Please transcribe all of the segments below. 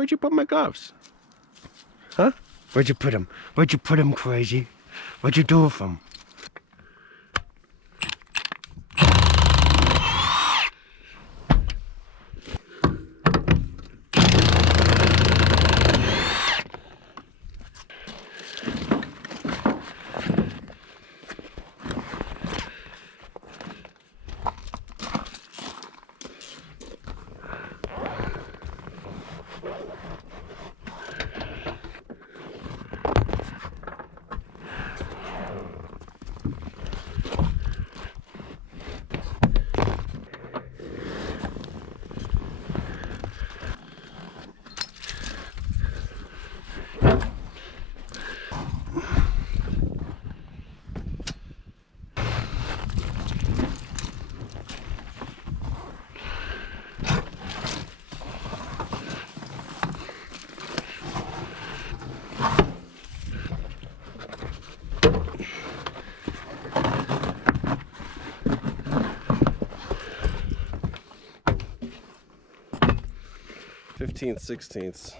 Where'd you put my gloves? Huh? Where'd you put them? Where'd you put them, crazy? What'd you do with them? Sixteenths.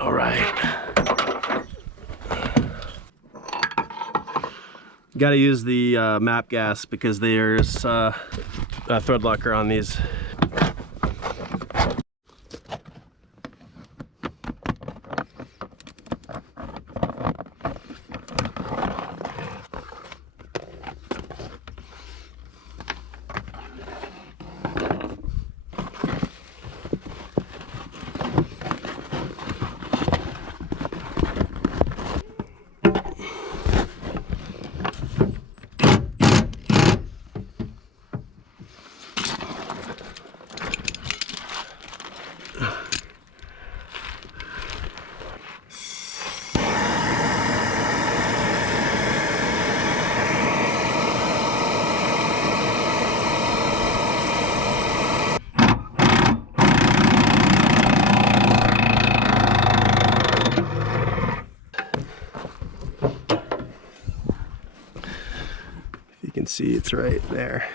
All right. Got to use the map gas because there's a thread locker on these. See, it's right there.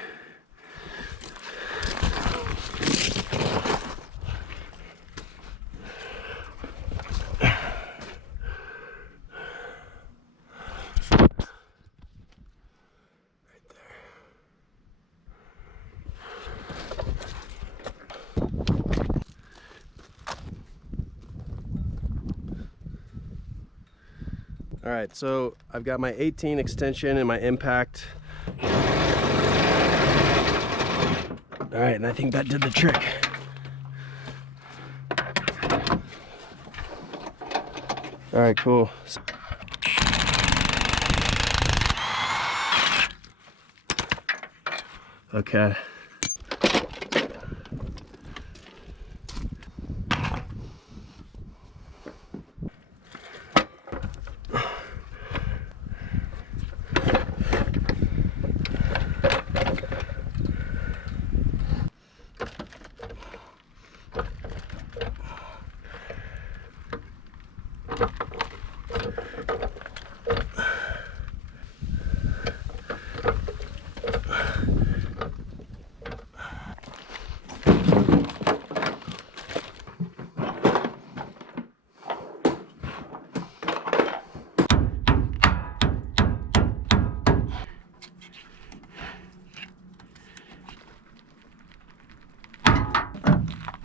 All right, so I've got my 18 extension and my impact. All right, and I think that did the trick. All right, cool. Okay.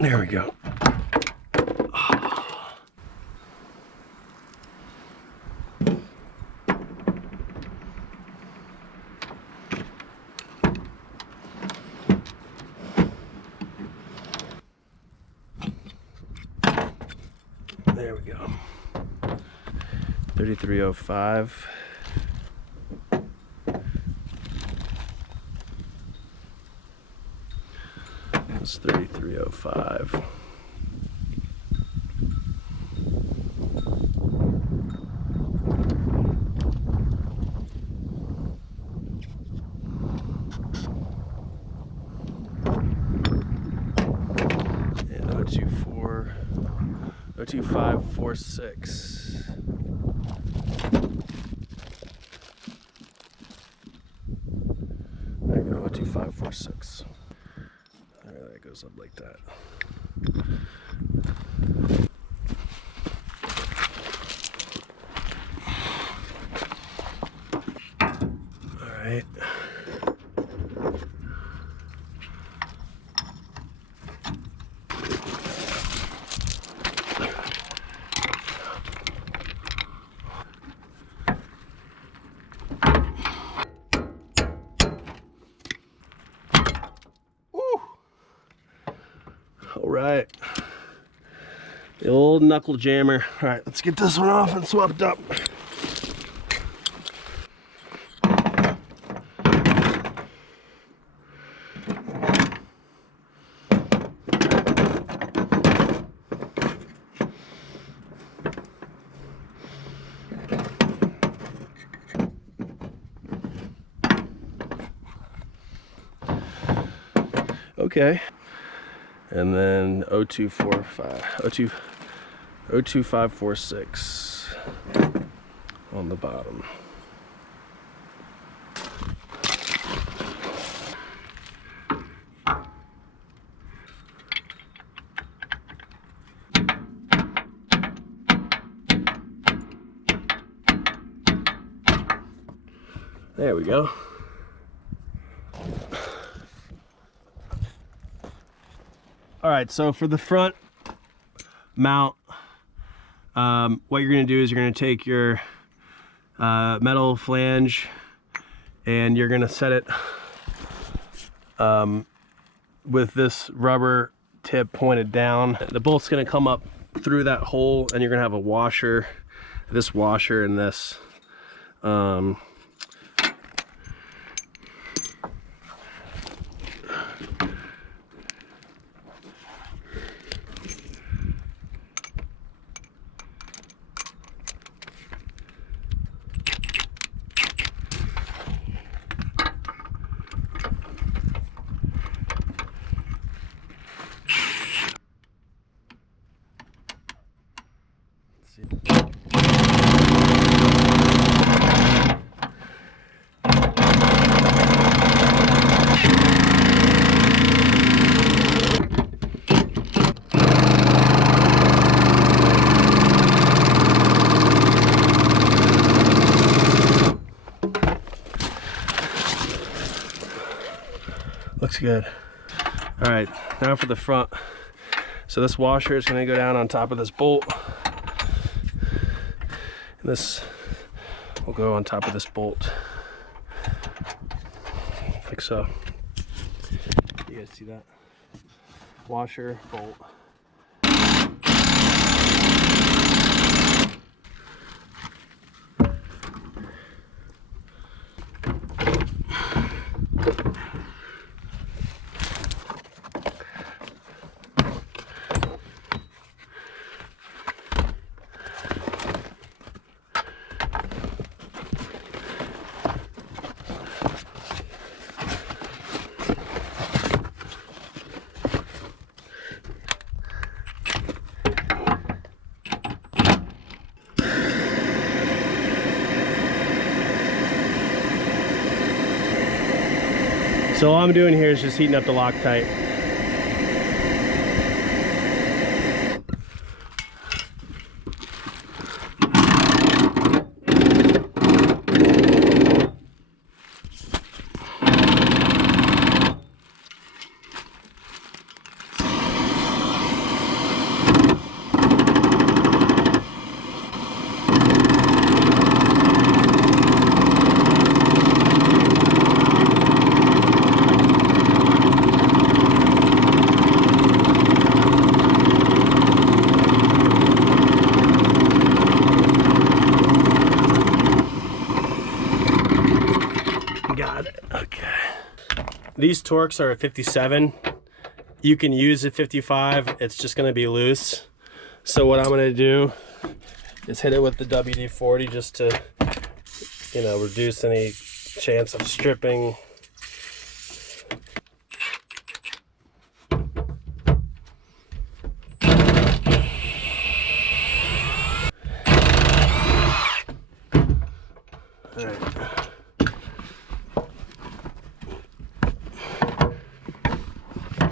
There we go. There we go. 3305. It's 3305. 02546. There you go, 02546. There, that goes up like that. All right. All right, the old knuckle jammer. All right, let's get this one off and swapped up. Okay. And then 02546 on the bottom. There we go. All right, so for the front mount, what you're gonna do is you're gonna take your metal flange and you're gonna set it with this rubber tip pointed down. The bolt's gonna come up through that hole and you're gonna have a washer, this washer and this. Looks good. All right, now for the front. So this washer is gonna go down on top of this bolt. And this will go on top of this bolt. Like so. You guys see that? Washer, bolt. So all I'm doing here is just heating up the Loctite. Got it. Okay. These Torx are a 57. You can use a 55. It's just going to be loose. So what I'm going to do is hit it with the WD-40 just to, you know, reduce any chance of stripping.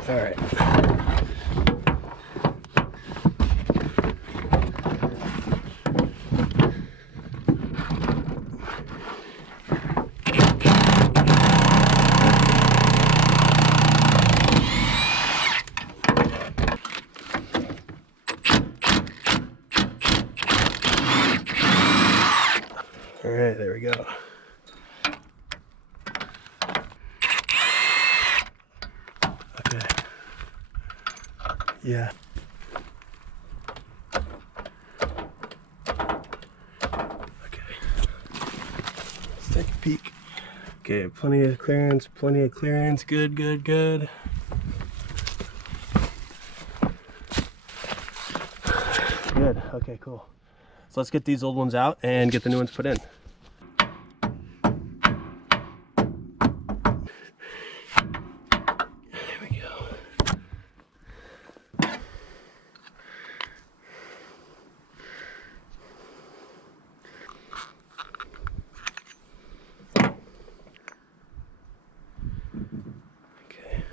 All right. All right, there we go. Okay. Yeah. Okay. Let's take a peek. Okay, plenty of clearance, plenty of clearance. Good, good, good. Good. Okay, cool. So let's get these old ones out and get the new ones put in. There we go. Okay.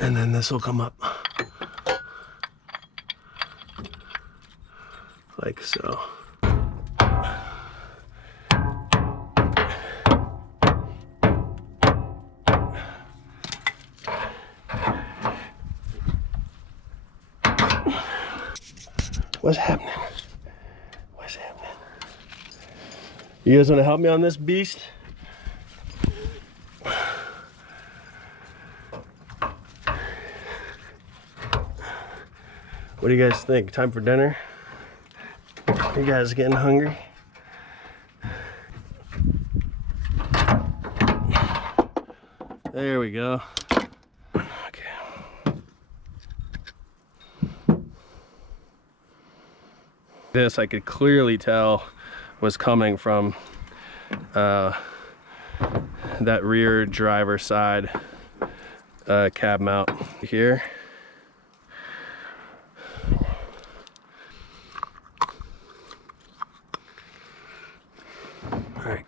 And then this will come up like so. What's happening? What's happening? You guys want to help me on this beast? What do you guys think? Time for dinner? You guys getting hungry? There we go. Okay. This I could clearly tell was coming from that rear driver side cab mount here. All right.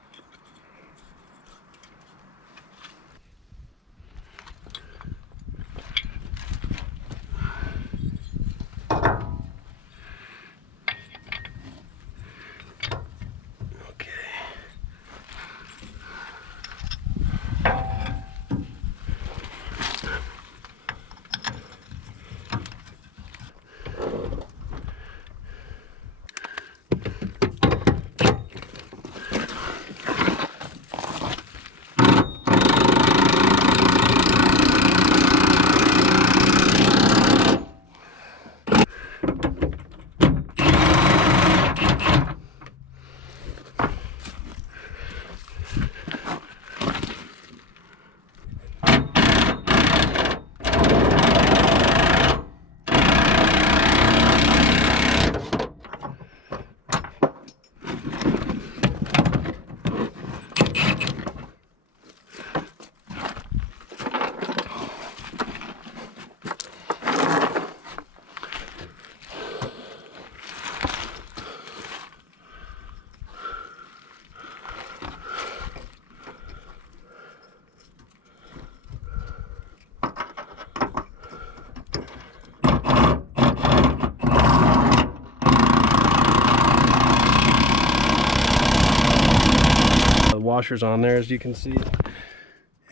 washer's on there, as you can see.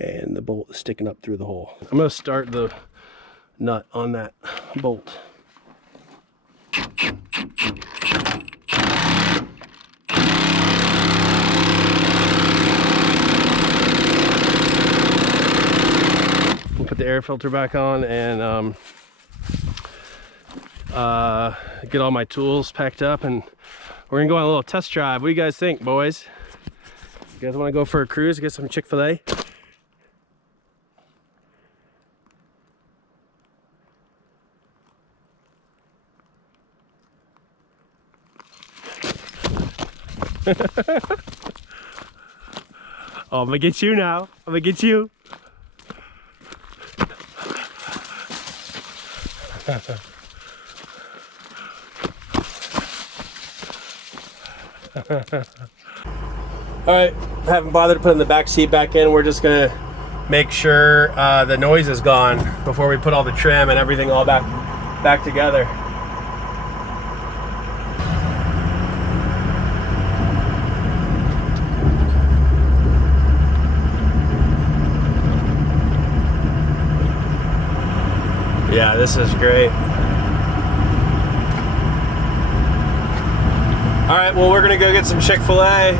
And the bolt is sticking up through the hole. I'm gonna start the nut on that bolt. We'll put the air filter back on and get all my tools packed up, and we're gonna go on a little test drive. What do you guys think, boys? You guys want to go for a cruise, get some Chick-fil-A? Oh, I'm gonna get you now. I'm gonna get you. All right, haven't bothered putting the back seat back in. We're just gonna make sure the noise is gone before we put all the trim and everything all back together. Yeah, this is great. All right, well, we're gonna go get some Chick-fil-A,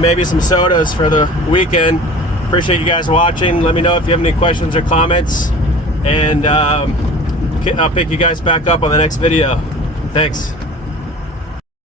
maybe some sodas for the weekend. Appreciate you guys watching. Let me know if you have any questions or comments, and I'll pick you guys back up on the next video. Thanks.